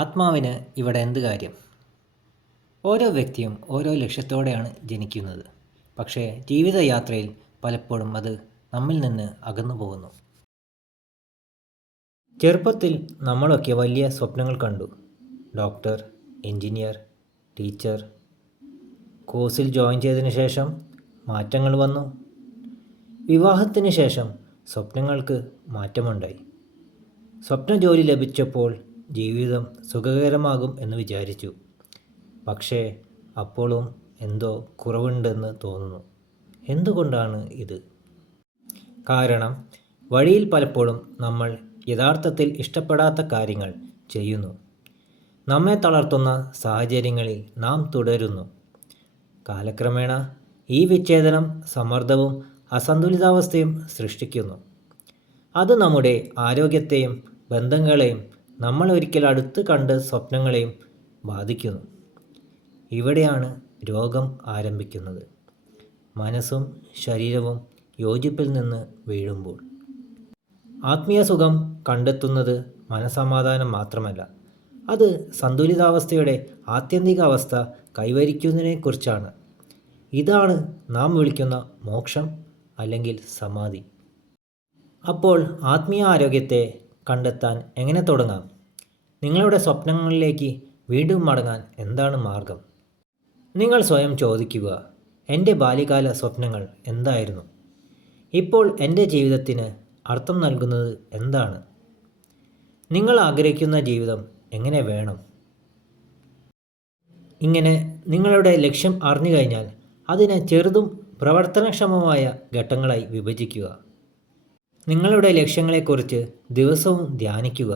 ആത്മാവിന് ഇവിടെ എന്ത് കാര്യം? ഓരോ വ്യക്തിയും ഓരോ ലക്ഷ്യത്തോടെയാണ് ജനിക്കുന്നത്. പക്ഷേ ജീവിതയാത്രയിൽ പലപ്പോഴും അത് നമ്മിൽ നിന്ന് അകന്നു പോകുന്നു. ചെറുപ്പത്തിൽ നമ്മളൊക്കെ വലിയ സ്വപ്നങ്ങൾ കണ്ടു. Doctor, engineer, teacher. കോഴ്സിൽ ജോയിൻ ചെയ്തതിനു ശേഷം മാറ്റങ്ങൾ വന്നു. വിവാഹത്തിന് ശേഷം സ്വപ്നങ്ങൾക്ക് മാറ്റമുണ്ടായി. സ്വപ്ന ജോലി ലഭിച്ചപ്പോൾ ജീവിതം സുഖകരമാകും എന്ന് വിചാരിച്ചു. പക്ഷേ അപ്പോഴും എന്തോ കുറവുണ്ടെന്ന് തോന്നുന്നു. എന്തുകൊണ്ടാണ് ഇത്? കാരണം വഴിയിൽ പലപ്പോഴും നമ്മൾ യഥാർത്ഥത്തിൽ ഇഷ്ടപ്പെടാത്ത കാര്യങ്ങൾ ചെയ്യുന്നു. നമ്മെ തളർത്തുന്ന സാഹചര്യങ്ങളിൽ നാം തുടരുന്നു. കാലക്രമേണ ഈ വിച്ഛേദനം സമ്മർദ്ദവും അസന്തുലിതാവസ്ഥയും സൃഷ്ടിക്കുന്നു. അത് നമ്മുടെ ആരോഗ്യത്തെയും ബന്ധങ്ങളെയും നമ്മൾ ഒരിക്കൽ അടുത്ത് കണ്ട സ്വപ്നങ്ങളെയും ബാധിക്കുന്നു. ഇവിടെയാണ് രോഗം ആരംഭിക്കുന്നത്. മനസ്സും ശരീരവും യോജിപ്പിൽ നിന്ന് വീഴുമ്പോൾ. ആത്മീയ സുഖം കണ്ടെത്തുന്നത് മനസ്സമാധാനം മാത്രമല്ല, അത് സന്തുലിതാവസ്ഥയുടെ ആത്യന്തിക അവസ്ഥ കൈവരിക്കുന്നതിനെക്കുറിച്ചാണ്. ഇതാണ് നാം വിളിക്കുന്ന മോക്ഷം അല്ലെങ്കിൽ സമാധി. അപ്പോൾ ആത്മീയ ആരോഗ്യത്തെ കണ്ടെത്താൻ എങ്ങനെ തുടങ്ങാം? നിങ്ങളുടെ സ്വപ്നങ്ങളിലേക്ക് വീണ്ടും മടങ്ങാൻ എന്താണ് മാർഗം? നിങ്ങൾ സ്വയം ചോദിക്കുക, എൻ്റെ ബാല്യകാല സ്വപ്നങ്ങൾ എന്തായിരുന്നു? ഇപ്പോൾ എൻ്റെ ജീവിതത്തിന് അർത്ഥം നൽകുന്നത് എന്താണ്? നിങ്ങൾ ആഗ്രഹിക്കുന്ന ജീവിതം എങ്ങനെ വേണം? ഇങ്ങനെ നിങ്ങളുടെ ലക്ഷ്യം അറിഞ്ഞു കഴിഞ്ഞാൽ അതിനെ ചെറുതും പ്രവർത്തനക്ഷമമായ ഘട്ടങ്ങളായി വിഭജിക്കുക. നിങ്ങളുടെ ലക്ഷ്യങ്ങളെക്കുറിച്ച് ദിവസവും ധ്യാനിക്കുക.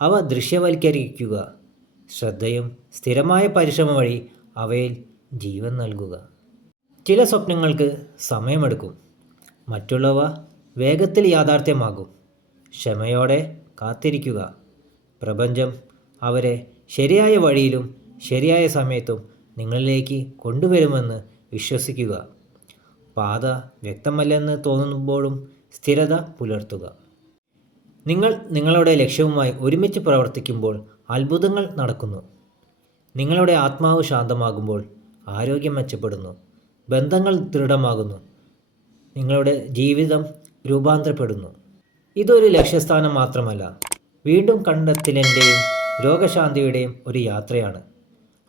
അവ ദൃശ്യവൽക്കരിക്കുക. ശ്രദ്ധയും സ്ഥിരമായ പരിശ്രമം വഴി അവയിൽ ജീവൻ നൽകുക. ചില സ്വപ്നങ്ങൾക്ക് സമയമെടുക്കും, മറ്റുള്ളവ വേഗത്തിൽ യാഥാർത്ഥ്യമാകും. ക്ഷമയോടെ കാത്തിരിക്കുക. പ്രപഞ്ചം അവരെ ശരിയായ വഴിയിലും ശരിയായ സമയത്തും നിങ്ങളിലേക്ക് കൊണ്ടുവരുമെന്ന് വിശ്വസിക്കുക. പാത വ്യക്തമല്ലെന്ന് തോന്നുമ്പോഴും സ്ഥിരത പുലർത്തുക. നിങ്ങൾ നിങ്ങളുടെ ലക്ഷ്യവുമായി ഒരുമിച്ച് പ്രവർത്തിക്കുമ്പോൾ അത്ഭുതങ്ങൾ നടക്കുന്നു. നിങ്ങളുടെ ആത്മാവ് ശാന്തമാകുമ്പോൾ ആരോഗ്യം മെച്ചപ്പെടുന്നു, ബന്ധങ്ങൾ ദൃഢമാകുന്നു, നിങ്ങളുടെ ജീവിതം രൂപാന്തരപ്പെടുന്നു. ഇതൊരു ലക്ഷ്യസ്ഥാനം മാത്രമല്ല, വീണ്ടും കണ്ടെത്തലിൻ്റെയും രോഗശാന്തിയുടെയും ഒരു യാത്രയാണ്.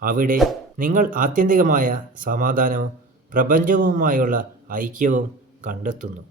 അവിടെ നിങ്ങൾ ആത്യന്തികമായ സമാധാനവും പ്രപഞ്ചവുമായുള്ള ഐക്യവും കണ്ടെത്തുന്നു.